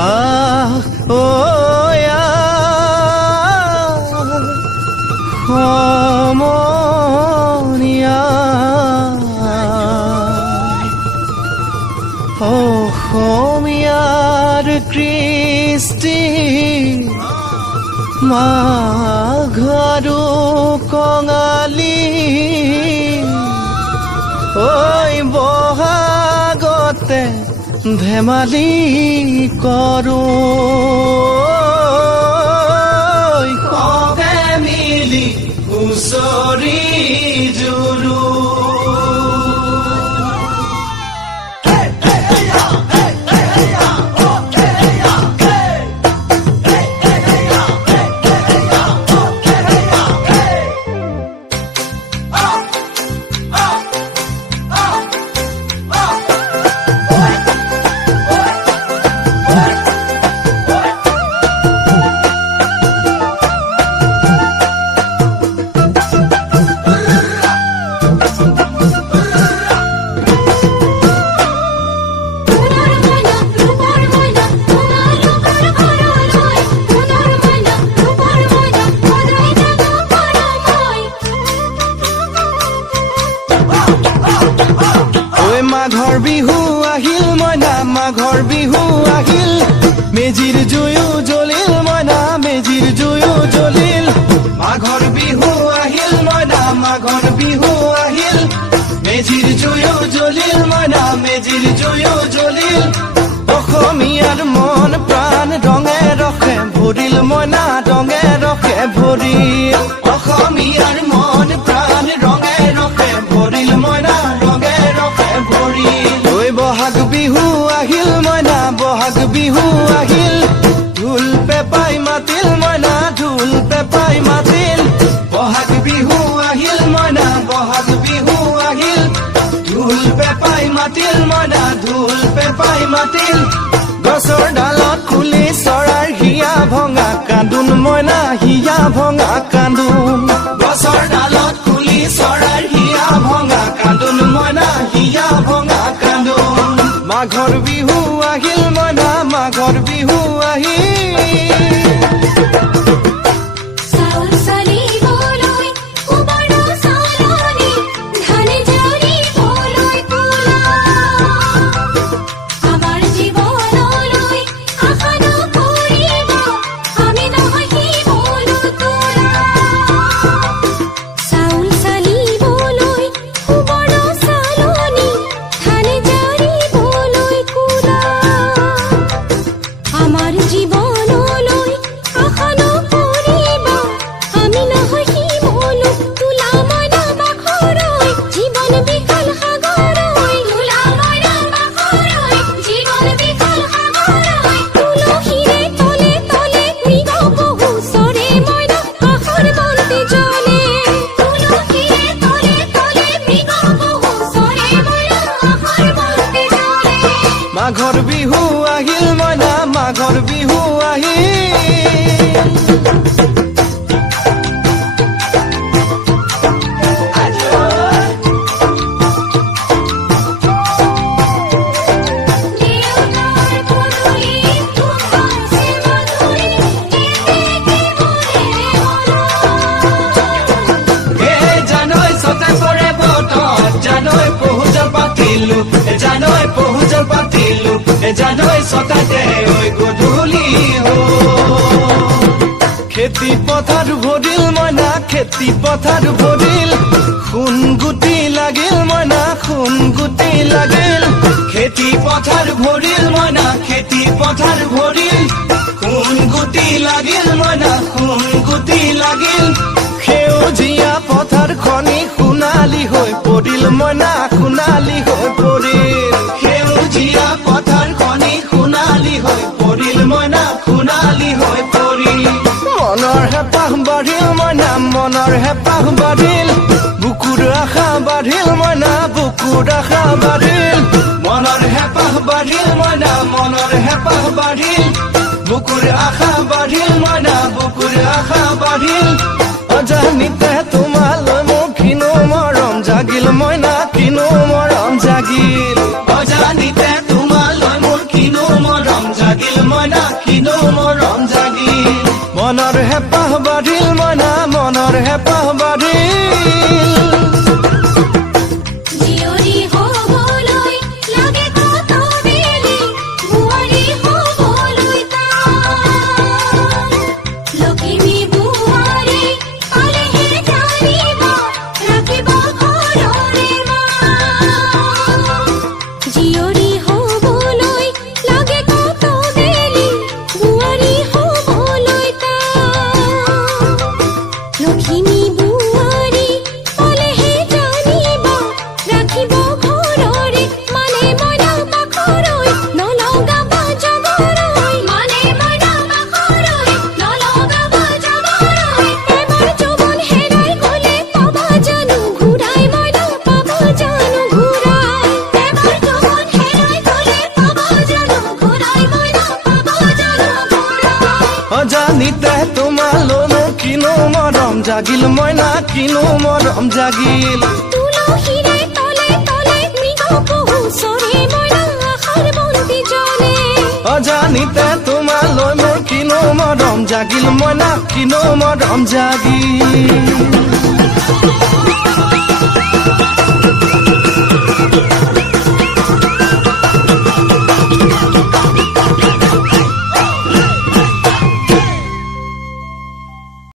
আহ ও সমনীয়া অসমীয়াৰ কৃষ্টি মাঘৰো কঙালী ঐ বহাগতে ধেমালি কৰো কবে মিলি হুঁচৰি জুৰু মাঘৰ বিহু আহিল মইনা মাঘৰ বিহু আহিল মেজিৰ জুয়ো জ্বলিল মইনা মেজিৰ জুয়ো জ্বলিল মাঘৰ বিহু আহিল মইনা মাঘৰ বিহু আহিল মেজিৰ জুয়ো জ্বলিল মইনা মেজিৰ জুয়ো জ্বলিল অসমীয়াৰ মন প্ৰাণ ৰঙে ৰখে ভৰিল মইনা ৰঙে ৰখে ভৰিল অসমীয়াৰ মন প্ৰাণ ৰঙে ৰখে ভৰিল মইনা ৰঙে ৰখে ভৰিল ঐ বহাগ বিহু আহিল মইনা বহাগ বিহু আহিল ঢোল পেপাই মাতিল মইনা ঢোল পেপাই মাতিল বহাগ বিহু আহিল মইনা বহাগ বিহু আহিল ঢোল পেপাই মাতিল মইনা ঢোল পেপাই মাতিল গছৰ ডালত খুলি চৰাৰ হিয়া ভঙা কান্দোন মইনা হিয়া ভঙা কান্দোন গছৰ ডালত খুলি চৰাৰ হিয়া ভঙা কান্দোন মইনা হিয়া ভঙা কান্দোন মাঘৰ বিহু আহিল মইনা মাঘৰ বিহু আহিল মাঘৰ বিহু আহিল মইনা মাঘৰ বিহু জানৈ পহুজল পাতিলো জানৈ সতাতে ঐ গধূলি খেতি পথাৰ ভৰিল মইনা খেতি পথাৰ ভৰিল খুন গুটি লাগিল মইনা খুন গুটি লাগিল খেতি পথাৰ ভৰিল মইনা খেতি পথাৰ ভৰিল খুন গুটি লাগিল মইনা খুন গুটি লাগিল সেউজীয়া পথাৰ খনি সোণালী হৈ পৰিল মইনা সোণালী হৈ পৰিল সেউজীয়া পথাৰ খনি সোণালী হৈ পৰিল মইনা সোণালী হৈ পৰিল মনৰ হেঁপাহ বাঢ়িল মইনা মনৰ হেঁপাহ বাঢ়িল বুকুৰ আশা বাঢ়িল মইনা বুকুৰ আশা বাঢ়িল মনৰ হেঁপাহ বাঢ়িল মইনা মনৰ হেঁপাহ বাঢ়িল বুকুৰ আশা বাঢ়িল মইনা বুকুৰ আশা বাঢ়িল অজানিতে তোমালৈ মোৰ কিনো মৰম জাগিল মইনা কিনো মৰম জাগিল অজানিতে তোমালৈ মোৰ কিনো মৰম জাগিল মইনা হেঁপাহ বাঢ়িল মইনা মনৰ হেঁপাহ বাঢ়িল জিয়ৰী হ'বলৈ লাগে কত বেলি বোৱাৰী হ'বলৈ তাই লখিমী বোৱাৰী পালেহে জানিব ৰাখিব ঘৰৰে মাক জিয়ৰী হ'বলৈ লাগে কত বেলি বোৱাৰী হ'বলৈ তাই লখিমী বোৱাৰী পালেহে জানিব ৰাখিব ঘৰৰে মানে মইনা পাখৰৈ নলগাব জগৰৈ মানে মইনা পাখৰৈ নলগাব জগৰৈ এবাৰ যৌৱন হেৰাই গ'লে পাবা জানো ঘূৰাই মইনা পাবা জানো ঘূৰাই এবাৰ যৌৱন হেৰাই গ'লে পাবা জানো ঘূৰাই মইনা পাবা জানো ঘূৰাই অজানিতে তোমালৈনো কিনো মৰম জাগিল মইনা কিনো মৰম জাগিল তুলসীৰে তলে তলে মৃগ পহু চৰে মইনা আশাৰ বন্তি জ্বলে অজানিতে তোমালৈ মোৰ কিনো মৰম জাগিল মইনা কিনো মৰম জাগিল